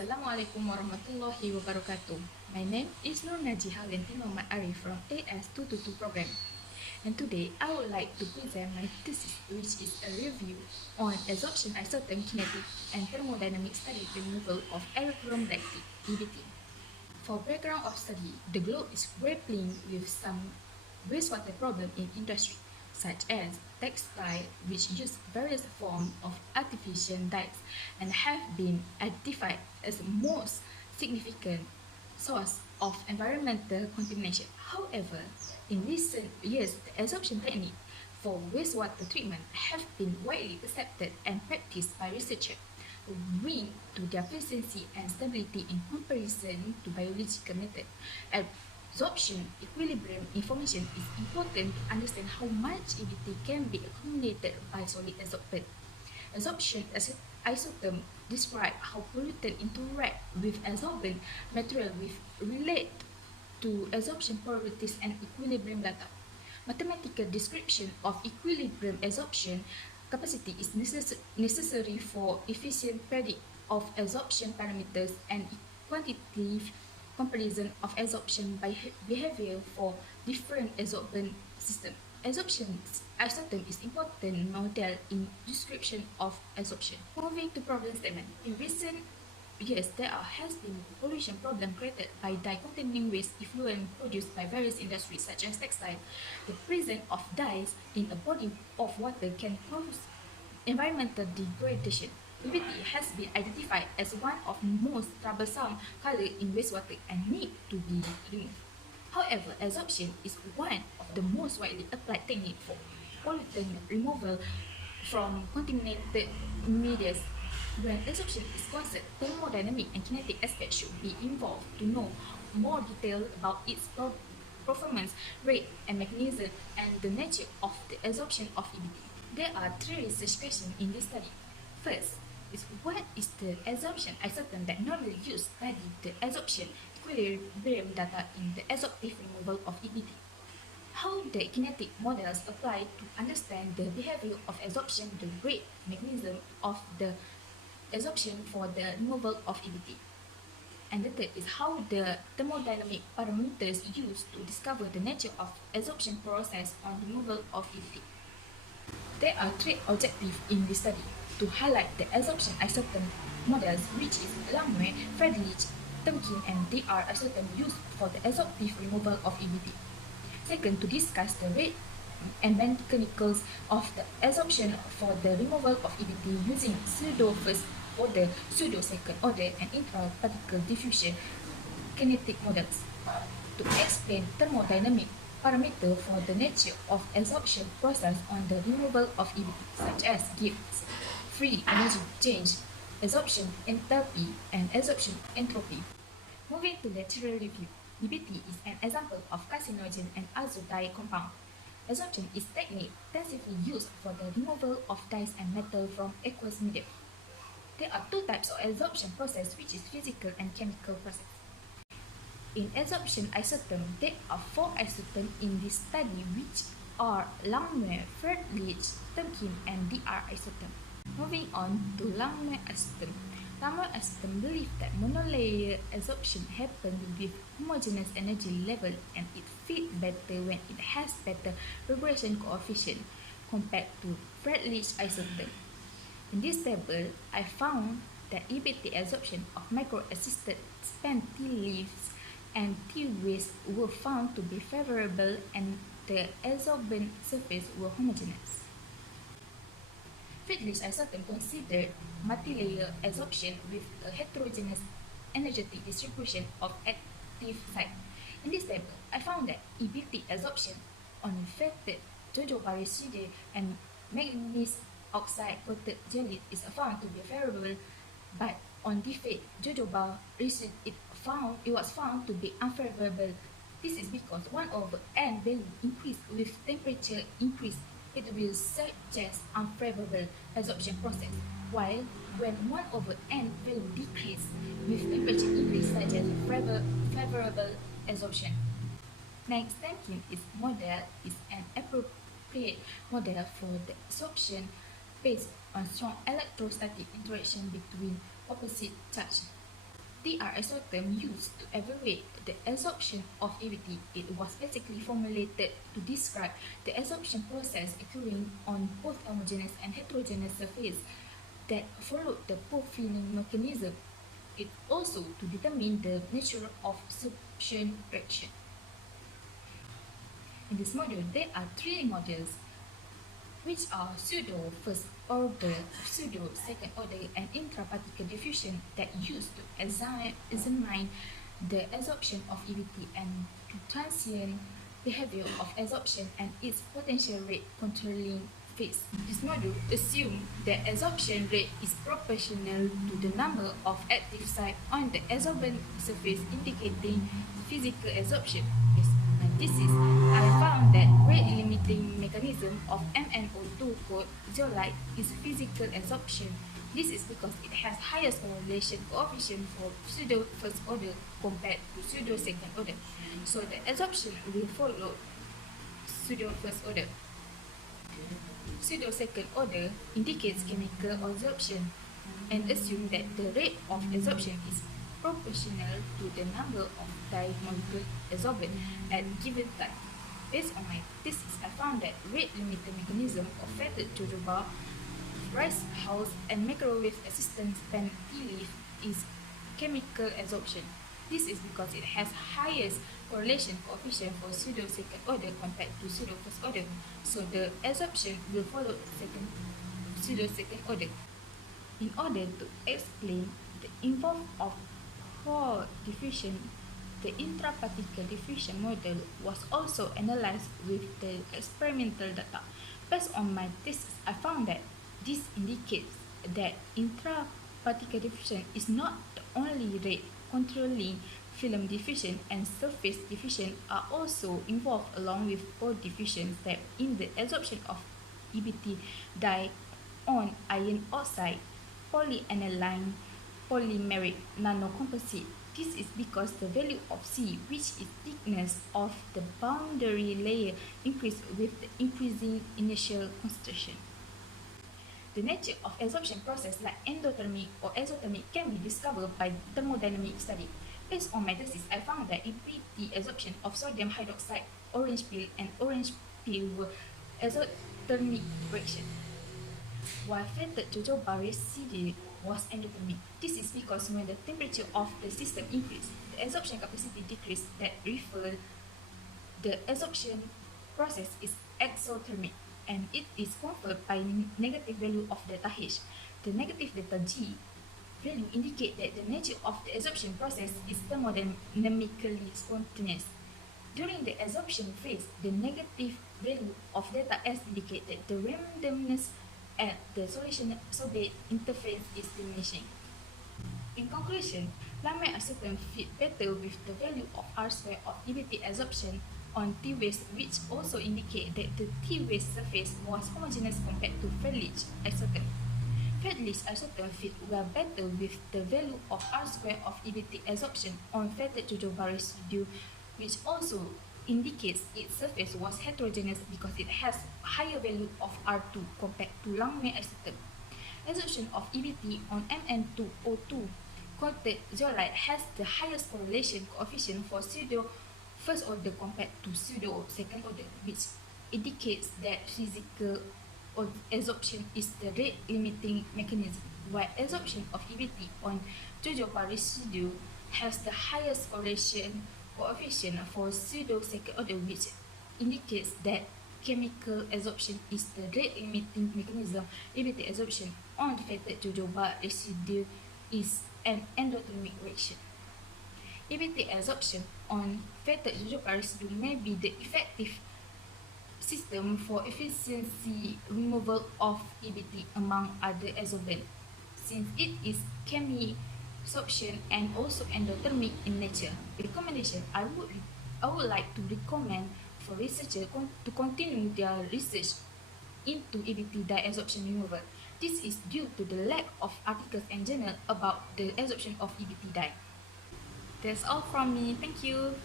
Assalamualaikum warahmatullahi wabarakatuh. My name is Nur Najiha Lentino Ma'ari from AS222 program. And today I would like to present my thesis, which is a review on adsorption isotherm kinetic and thermodynamic study removal of Eriochrome lactic EBT. For background of study, the globe is grappling with some wastewater problem in industry, such as textile, which use various forms of artificial dyes and have been identified as the most significant source of environmental contamination. However, in recent years, the adsorption technique for wastewater treatment have been widely accepted and practiced by researchers, owing to their efficiency and stability in comparison to biological methods. Adsorption equilibrium information is important to understand how much EBT can be accumulated by solid adsorbent. Adsorption isotherm describe how pollutant interact with adsorbent material with relate to adsorption probabilities and equilibrium data. Mathematical description of equilibrium adsorption capacity is necessary for efficient predict of adsorption parameters and quantitative comparison of adsorption by behavior for different adsorbent systems. Adsorption isotherm is important model in description of adsorption. Moving to problem statement. In recent years, there has been pollution problem created by dye-containing waste effluent produced by various industries such as textile. The presence of dyes in a body of water can cause environmental degradation. EBT has been identified as one of the most troublesome colors in wastewater and need to be removed. However, adsorption is one of the most widely applied techniques for pollutant removal from contaminated media. When adsorption is concerned, thermodynamic and kinetic aspects should be involved to know more detail about its performance, rate, and mechanism, and the nature of the adsorption of EBT. There are three research questions in this study. First is what is the adsorption isotherm that normally used to study the adsorption equilibrium data in the adsorptive removal of EBT? How the kinetic models apply to understand the behavior of adsorption, the rate mechanism of the adsorption for the removal of EBT. And the third is how the thermodynamic parameters used to discover the nature of adsorption process on removal of EBT. There are three objectives in this study: to highlight the adsorption isotherm models, which is Langmuir, Friedrich, Temkin, and DR isotherm used for the adsorptive removal of EBT. Second, to discuss the rate and mechanicals of the adsorption for the removal of EBT using pseudo-first order, pseudo-second order, and intra-particle diffusion kinetic models. To explain thermodynamic parameter for the nature of adsorption process on the removal of EBT, such as Gibbs, free energy change, adsorption enthalpy, and adsorption entropy. Moving to lecturer review, EBT is an example of carcinogen and azo dye compound. Adsorption is technique intensively used for the removal of dyes and metal from aqueous medium. There are two types of adsorption process, which is physical and chemical process. In adsorption isotherm, there are four isotherms in this study, which are Langmuir, Friedrich, Temkin, and DR isotherm. Moving on to Langmuir isotherm. Langmuir isotherm believe that monolayer adsorption happens with homogeneous energy level and it fits better when it has better regression coefficient compared to Friedrich isotherm. In this table, I found that EBT adsorption of micro-assisted spent tea leaves and tea waste were found to be favorable and the adsorbent surface were homogeneous. Friedrich isotherm considered multilayer adsorption with a heterogeneous energetic distribution of active site. In this table, I found that EBT adsorption on infected jojoba residue and manganese oxide coated jelly is found to be favorable, but on defect jojoba residue it was found to be unfavorable. This is because 1/n value increase with temperature increase, it will suggest unfavorable adsorption process, while when 1/n value decrease with temperature increase suggests favorable adsorption. Next, Temkin model is an appropriate model for the adsorption based on strong electrostatic interaction between opposite charge. They are isotherm used to evaluate the adsorption of EBT. It was basically formulated to describe the adsorption process occurring on both homogeneous and heterogeneous surfaces that followed the profiling mechanism. It also to determine the nature of adsorption reaction. In this module, there are three modules, which are pseudo first order, pseudo second order, and intraparticle diffusion that used to examine the adsorption of EBT and to transient behavior of adsorption and its potential rate controlling phase. This module assumes that adsorption rate is proportional to the number of active sites on the adsorbent surface, indicating physical adsorption. Based on my thesis, I found that rate limiting mechanism of MnO2 called zeolite is physical adsorption. This is because it has highest correlation coefficient for pseudo first order compared to pseudo second order. So the adsorption will follow pseudo first order. Pseudo second order indicates chemical adsorption and assume that the rate of adsorption is proportional to the number of di-molecule adsorbent at given time. Based on my thesis, I found that rate limiting mechanism of fetid jojoba, rice house, and microwave assistance fan tea leaf is chemical adsorption. This is because it has highest correlation coefficient for pseudo second order compared to pseudo first order. So the adsorption will follow pseudo second order. In order to explain the involved of Hall diffusion, the intraparticle diffusion model was also analyzed with the experimental data. Based on my thesis, I found that this indicates that intraparticle diffusion is not the only rate controlling. Film diffusion and surface diffusion are also involved along with both diffusion step in the adsorption of EBT dye on iron oxide polyaniline polymeric nanocomposite. This is because the value of C, which is thickness of the boundary layer, increases with the increasing initial concentration. The nature of adsorption process like endothermic or exothermic can be discovered by thermodynamic study. Based on my thesis, I found that EBT adsorption of sodium hydroxide, orange peel, and orange peel were exothermic reaction, while fetid jojoba residue was endothermic. This is because when the temperature of the system increased, the adsorption capacity decreased. That refers the adsorption process is exothermic, and it is conferred by negative value of delta H. The negative delta G value indicate that the nature of the adsorption process is thermodynamically spontaneous. During the adsorption phase, the negative value of delta S indicate that the randomness at the solution sorbate interface is diminishing. In conclusion, lamine acetone fit better with the value of R square of EBT adsorption on T waste, which also indicate that the T waste surface was homogeneous compared to Feldlich acetone. Feldlich acetone fit well better with the value of R square of EBT adsorption on fetid jojoba residue, which also indicates its surface was heterogeneous because it has higher value of R2 compared to lamine acetone. Adsorption of EBT on Mn2O2 coated zeolite has the highest correlation coefficient for pseudo first order compared to pseudo second order, which indicates that physical adsorption is the rate limiting mechanism, while adsorption of EBT on jojoba residue has the highest correlation coefficient for pseudo second order, which indicates that chemical adsorption is the rate limiting mechanism. EBT adsorption on fetid jojoba residue is an endothermic reaction. EBT adsorption on fetid jojoba residue may be the effective system for efficiency removal of EBT among other adsorbents, since it is chemisorption and also endothermic in nature. Recommendation: I would like to recommend for researchers to continue their research into EBT dye adsorption removal. This is due to the lack of articles and journals about the adsorption of EBT dye. That's all from me. Thank you.